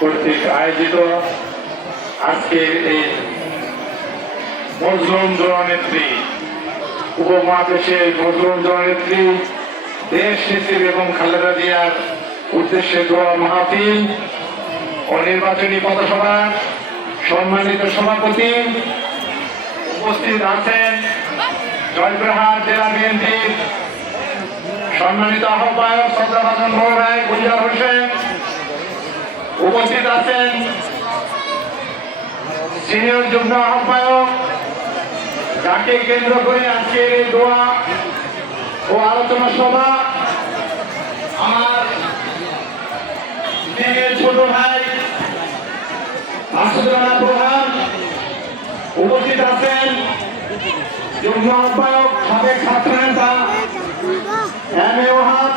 কর্তৃক আয়োজিত আজকের এই মজলুম জননেত্রী উপমহাদেশের মজলুম জননেত্রী দেশ নেত্রী বেগম খালেদা জিয়ার উদ্দেশ্যে দোয়া মাহফিল ও নির্বাচনী পথসভা সম্মানিত সভাপতি উপস্থিত আছেন জয়পুরহাট জেলা বিএনপির সম্মানিত আহ্বায়ক সদরভাষণ মহোদয় গুলজার হোসেন, উপস্থিত আছেন সিনিয়র যুগ্ম আহ্বায়ক, যাকে কেন্দ্র করে আজকের এই দোয়া ও আলোচনা সভা আমার ছোট ভাই আসাদুর রানা প্রধান, উপস্থিত আছেন যুগ্ম আহ্বায়ক সাবেক ছাত্র নেতা এম এ ওহাব,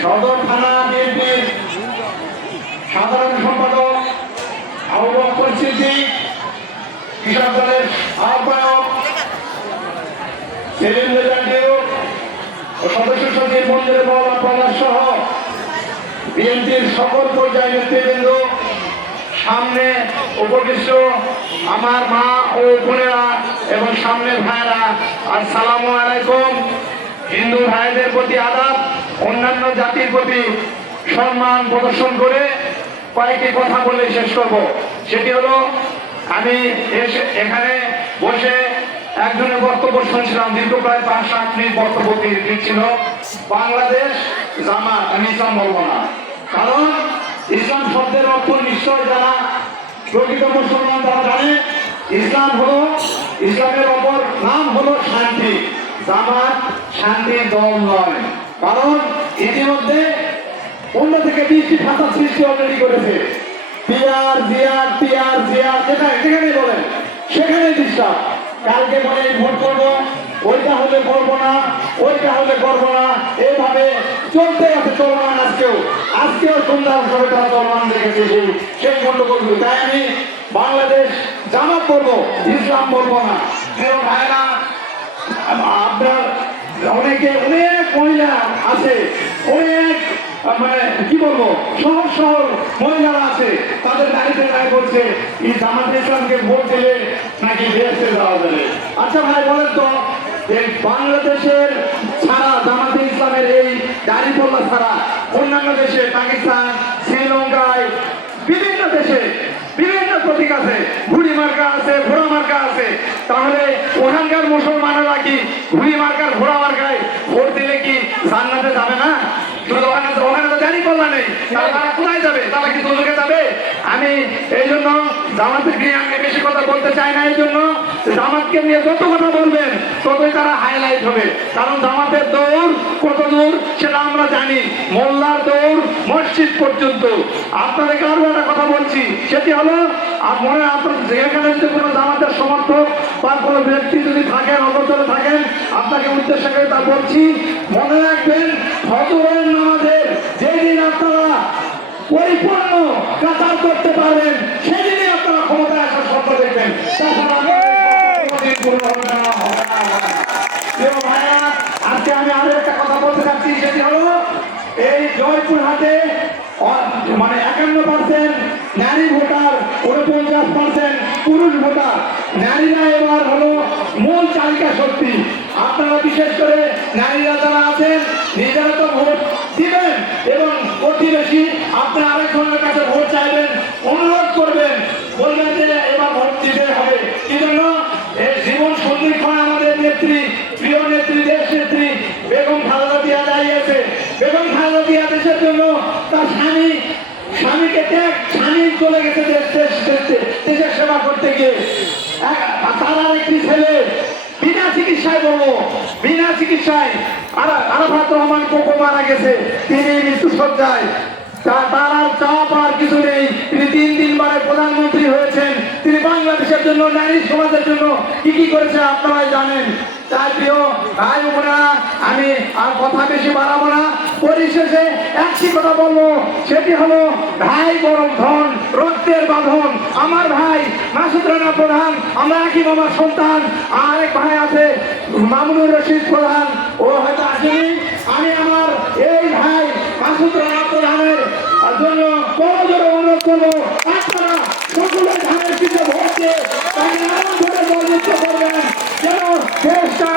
সদর থানা বিএনপির সাধারণ সম্পাদক আবু বকর সিদ্দিক, কৃষক দলের আহ্বায়ক সেলিম রেজা ও সদস্য সচিব মঞ্জুর মোহাম্মদ প্রধান সহ বিএনপির সকল পর্যায়ের নেতৃবৃন্দ, সামনে উপবিষ্ট আমার মা ও বোনেরা এবং সামনের ভাইয়েরা, আসসালামু আলাইকুম। হিন্দু ভাইদের প্রতি আদাব, অন্যান্য জাতির প্রতি সম্মান প্রদর্শন করে কয়েকটি কথা বলে শেষ করব। সেটি হলো, আমি এখানে বসে একজনের বক্তব্য শুনছিলাম, দীর্ঘ প্রায় 5-7 মিনিট বক্তব্য দিচ্ছিল। বাংলাদেশ জামাত, আমি ইসলাম বলবো না, কারণ ইসলাম শব্দের অর্থ নিশ্চয় যারা প্রকৃত মুসলমান তারা জানে, ইসলাম হলো, ইসলামের অপর নাম হলো শান্তি। জামাত শান্তির দল নয়, কারণ ইতিমধ্যে 15 থেকে 20টি ভাষা সৃষ্টি অলরেডি করেছে। পিয়ার জিয়ার পিয়ার জিয়ার যেখানে বলেন সেখানে ডিস্টার্ব। কালকে বলে ভোট করবো, ওইটা হলে করবো না, ওইটা হলে করবো না, এইভাবে চলতে আছে চলমান। আজকেও সন্ধ্যার সময় তারা চলমান দেখেছে সেই গন্ডগোলগুলো। তাই আমি বাংলাদেশ জামাত বলবো, ইসলাম বলবো না। প্রিয় ভাইরা, আপনার অনেক মহিলা আছে, অনেক মানে কি বলবো, সহজ সহজ মহিলারা আছে, তাদের দাঁড়িয়ে দাঁড়িয়ে বলছে এই জামাত ইসলামকে ভোট দিলে নাকি বেহেশতে যাওয়া যাবে। আচ্ছা ভাই বলেন তো, এই বাংলাদেশের ছাড়া জামাতে ইসলামের এই দাঁড়িপাল্লা ছাড়া অন্যান্য দেশে, পাকিস্তান, শ্রীলঙ্কায়, বিভিন্ন দেশে বিভিন্ন প্রতীক আছে, ঘুড়ি মার্কা আছে, ঘোড়া মার্কা আছে। তাহলে ওখানকার মুসলমানেরা কি ঘুড়ি মার্কার ঘোড়া মার্কায় ভোট দিলে কি জান্নাতে যাবে না? শুধু ওখানে তো জানি করলা নেই, তারা কোথায় যাবে? তারা কি দুজকে যাবে? আমি এই জন্য জামাতকে নিয়ে আমি বেশি কথা বলতে চাই না। এই জন্য জামাতকে নিয়ে যত কথা বলবেন ততই তারা হাইলাইট হবে, কারণ জামাতের দৌড় কত দূর সেটা আমরা জানি। মোল্লার দৌড় মসজিদ পর্যন্ত। আপনাদেরকে আরো একটা কথা বলছি, সেটি হলো, মনে আপনার যেখানে যদি কোনো জামাতের সমর্থক বা কোনো ব্যক্তি যদি থাকেন, অবতরে থাকেন, আপনাকে উদ্দেশ্য করে তা বলছি, মনে রাখবেন ফজরের নামাজের যেদিন আপনারা পরিপূর্ণ কাতার করতে পারবেন সেদিনই আপনারা ক্ষমতায় আসার স্বপ্ন দেখবেন। আজকে আমি আরো একটা কথা বলতে চাচ্ছি, সেটি হলো এই জয়পুরহাটে মানে 51% নারী ভোটার, 49% পুরুষ ভোটার। নারীরা এবার হলো মূল চালিকা শক্তি। আপনারা বিশেষ করে নারীরা যারা আছেন নিজেরা তো ভোট দিবেন এবং প্রতিবেশী আপনারা আরেকজনের কাছে ভোট চাইবেন, অনুরোধ করবেন, বলবেন যে এবার ভোট দিতে হবে। কি জন্য? এই জীবন সন্ধিক্ষণ আমাদের নেত্রী, প্রিয় নেত্রী, দেশ নেত্রী বেগম খালেদা জিয়া দাঁড়িয়েছে। বেগম খালেদা জিয়া দেশের জন্য তার স্বামীকে ত্যাগ, স্বামী চলে গেছে দেশের সেবা করতে গিয়ে। তার একটি ছেলে বিনা চিকিৎসায়, বলবো বিনা চিকিৎসায়, আরাফাত রহমান কোকো মারা গেছে, তিনি মৃত্যুসজ্জায়। তার আর চাপ আর কিছু নেই। তিনি 3 দিনবারের প্রধানমন্ত্রী হয়েছেন। তিনি বাংলাদেশের জন্য, নারী সমাজের জন্য কি কি করেছে আপনারাই জানেন। তাই প্রিয় ভাই বোনেরা, আমি আর কথা বেশি বাড়াবো না। পরিশেষে একটি কথা বলবো, সেটি হলো ভাই গরম ধন, রক্তের বাঁধন। আমার ভাই মাসুদ রানা প্রধান, আমরা একই মামার সন্তান। আরেক ভাই আছে মামুনুর রশিদ প্রধান, ও হয়তো আসেনি। আমি আমার এই ভাই মাসুদ রানা প্রধানের জন্য বড় জোরে অনুরোধ করবো আপনারা সকলে ধানের শীতে ভোট দিয়ে তাকে এমন ভাবে বর্ধিত করবেন যেন দেশটা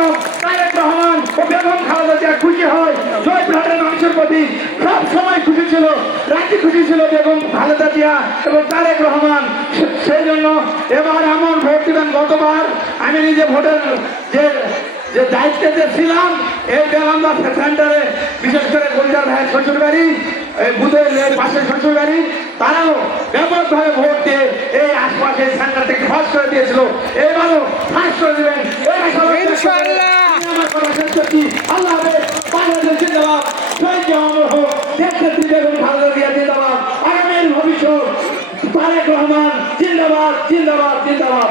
তারেক রহমান ও বেগম খালেদা জিয়া খুশি হয়। জয়পুরহাটের মানুষের প্রতি সব সময় খুশি ছিল, রাজি খুশি ছিল বেগম খালেদা জিয়া এবং তারেক রহমান। সেই জন্য এবার এমন ভোট দিবেন। গতবার আমি নিজে ভোটের যে দায়িত্বে যে ছিলাম এই বেলান্দা সেন্টারে, বিশেষ করে গোলজার ভাইয়ের শ্বশুর বাড়ি, এই বুধের পাশের শ্বশুর বাড়ি, তারাও ব্যাপকভাবে ভোট দিয়ে এই আশপাশে সেন্টার থেকে ফাঁস করে দিয়েছিল। এবারও ফাঁস করে দেবেন আমার কথা শেষ করছি। আল্লাহ হাফেজ। বাংলাদেশ জিন্দাবাদ। শহীদ জাহাঙ্গীর হোক। দেশনেত্রী বেগম খালেদা জিয়া জিন্দাবাদ। আগামীর ভবিষ্যৎ তারেক রহমান জিন্দাবাদ, জিন্দাবাদ, জিন্দাবাদ।